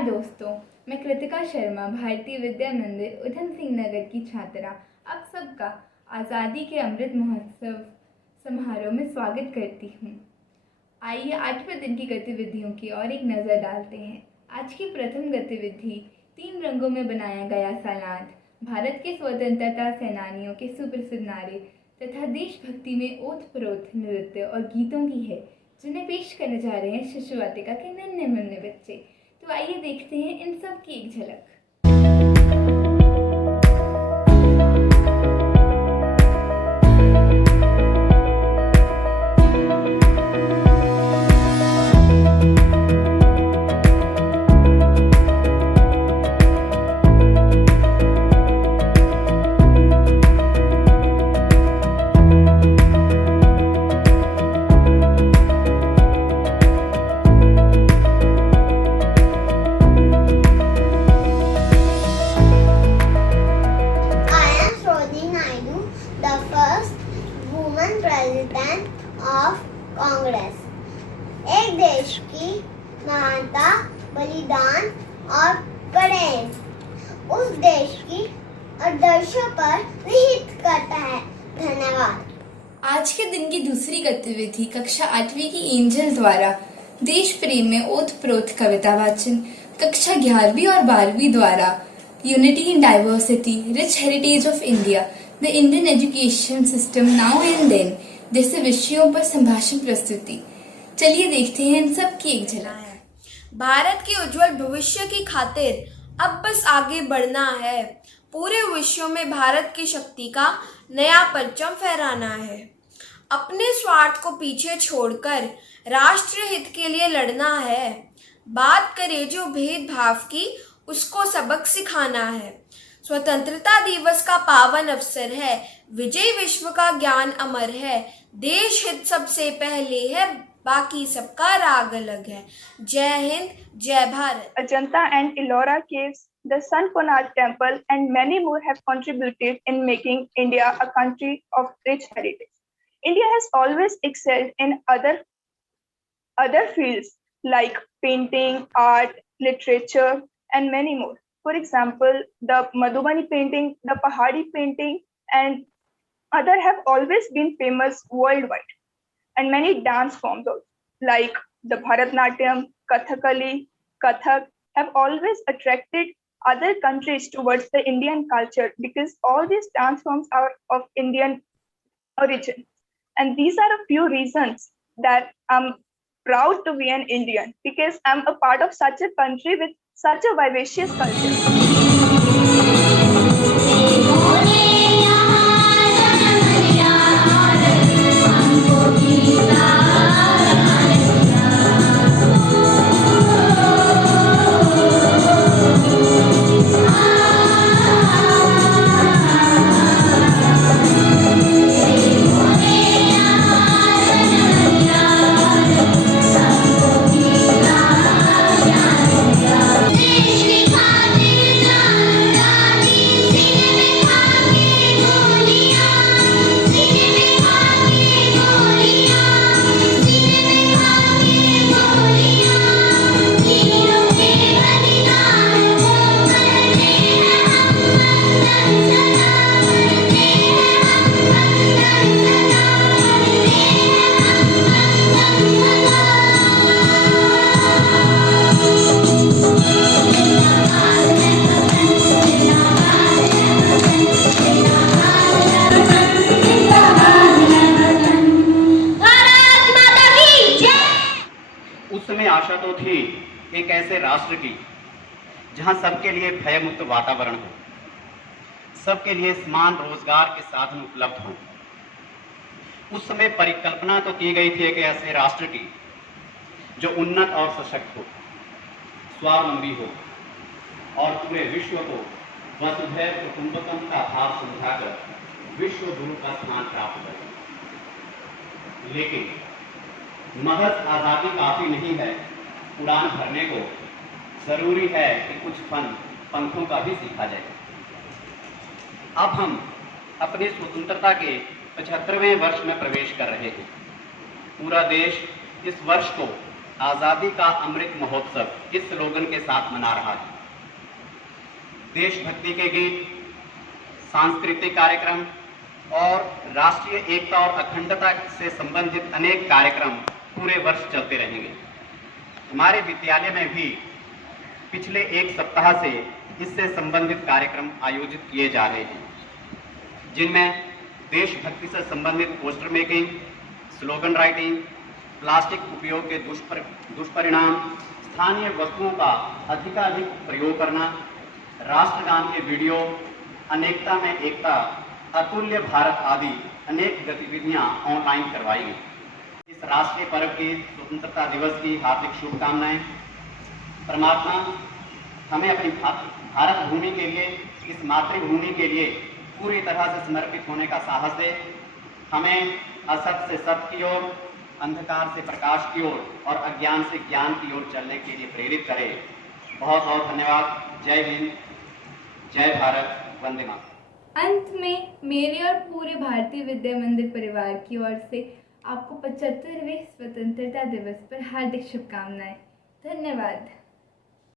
नमस्कार दोस्तों, मैं कृतिका शर्मा भारतीय विद्या मंदिर उधम सिंह नगर की छात्रा आप सबका आज़ादी के अमृत महोत्सव समारोह में स्वागत करती हूँ। आइए 8वें दिन की गतिविधियों की ओर एक नज़र डालते हैं। आज की प्रथम गतिविधि 3 रंगों में बनाया गया सालांत भारत के स्वतंत्रता सेनानियों के सुप्रसिद्ध नारे तथा देशभक्ति में ओत-प्रोत नृत्य और गीतों की है, जिन्हें पेश करने जा रहे हैं शिशु वाटिका के नन्हे मुन्ने बच्चे। तो आइए देखते हैं इन सब की एक झलक। ऑफ कांग्रेस। एक देश की महानता, बलिदान और प्रेम उस देश की आदर्शों पर निहित करता है। धन्यवाद। आज के दिन की दूसरी गतिविधि कक्षा 8वीं की एंजल द्वारा देश प्रेम में ओत-प्रोत कविता वाचन, कक्षा 11वीं और 12वीं द्वारा unity in diversity, rich heritage of India, the Indian education system now and then जैसे विषयों पर संभाषण प्रस्तुति। चलिए देखते हैं इन सब की एक झलक। भारत के उज्जवल भविष्य की खातिर अब बस आगे बढ़ना है। पूरे विश्व में भारत की शक्ति का नया परचम फहराना है। अपने स्वार्थ को पीछे छोड़कर राष्ट्र हित के लिए लड़ना है। बात करें जो भेदभाव की, उसको सबक सिखाना है। स्वतंत्रता दिवस का पावन अवसर है। विजय विश्व का ज्ञान अमर है। देश हित सबसे पहले है, बाकी सबका राग अलग है। जय हिंद, जय Bharat. Ajanta and Ellora caves, the Sun Konark temple, and many more have contributed in making India a country of rich heritage. India has always excelled in other fields like painting, art, literature, and many more. For example, the Madhubani painting, the Pahadi painting, and other have always been famous worldwide. And many dance forms also, like the Bharatnatyam, Kathakali, Kathak, have always attracted other countries towards the Indian culture because all these dance forms are of Indian origin. And these are a few reasons that I'm proud to be an Indian, because I'm a part of such a country with such a vivacious culture. आशा तो थी एक ऐसे राष्ट्र की जहां सबके लिए भयमुक्त वातावरण हो, सबके लिए समान रोजगार के साधन उपलब्ध हों। उस समय परिकल्पना तो की गई थी एक ऐसे राष्ट्र की जो उन्नत और सशक्त हो, स्वावलंबी हो और पूरे विश्व को वसुधैव कुटुंबकम का भाव समझाकर विश्व गुरु का स्थान प्राप्त करे। लेकिन महज आजादी काफी नहीं है उड़ान भरने को, जरूरी है कि कुछ पंखों का भी सीखा जाए। अब हम अपनी स्वतंत्रता के 75वें वर्ष में प्रवेश कर रहे हैं। पूरा देश इस वर्ष को आजादी का अमृत महोत्सव इस स्लोगन के साथ मना रहा है। देशभक्ति के गीत, सांस्कृतिक कार्यक्रम और राष्ट्रीय एकता और अखंडता से संबंधित अनेक कार्यक्रम पूरे वर्ष चलते रहेंगे। हमारे विद्यालय में भी पिछले एक सप्ताह से इससे संबंधित कार्यक्रम आयोजित किए जा रहे हैं, जिनमें देशभक्ति से संबंधित poster making, slogan writing, plastic उपयोग के दुष्परिणाम, स्थानीय वस्तुओं का अधिकाधिक प्रयोग करना, राष्ट्रगान के वीडियो, अनेकता में एकता, अतुल्य भारत आदि अनेक गतिविधियां ऑनलाइन करवाई गई। इस राष्ट्रीय पर्व की स्वतंत्रता दिवस की हार्दिक शुभकामनाएं। परमात्मा हमें अपनी भारत भूमि के लिए, इस मातृभूमि के लिए पूरी तरह से समर्पित होने का साहस दे। हमें असत से सत्य की ओर, अंधकार से प्रकाश की ओर और अज्ञान से ज्ञान की ओर चलने के लिए प्रेरित करे। बहुत बहुत धन्यवाद। जय हिंद, जय भारत, वंदे मातरम। अंत में मेरे और पूरे भारतीय विद्या मंदिर परिवार की ओर से आपको 75वें स्वतंत्रता दिवस पर हार्दिक शुभकामनाएं। धन्यवाद।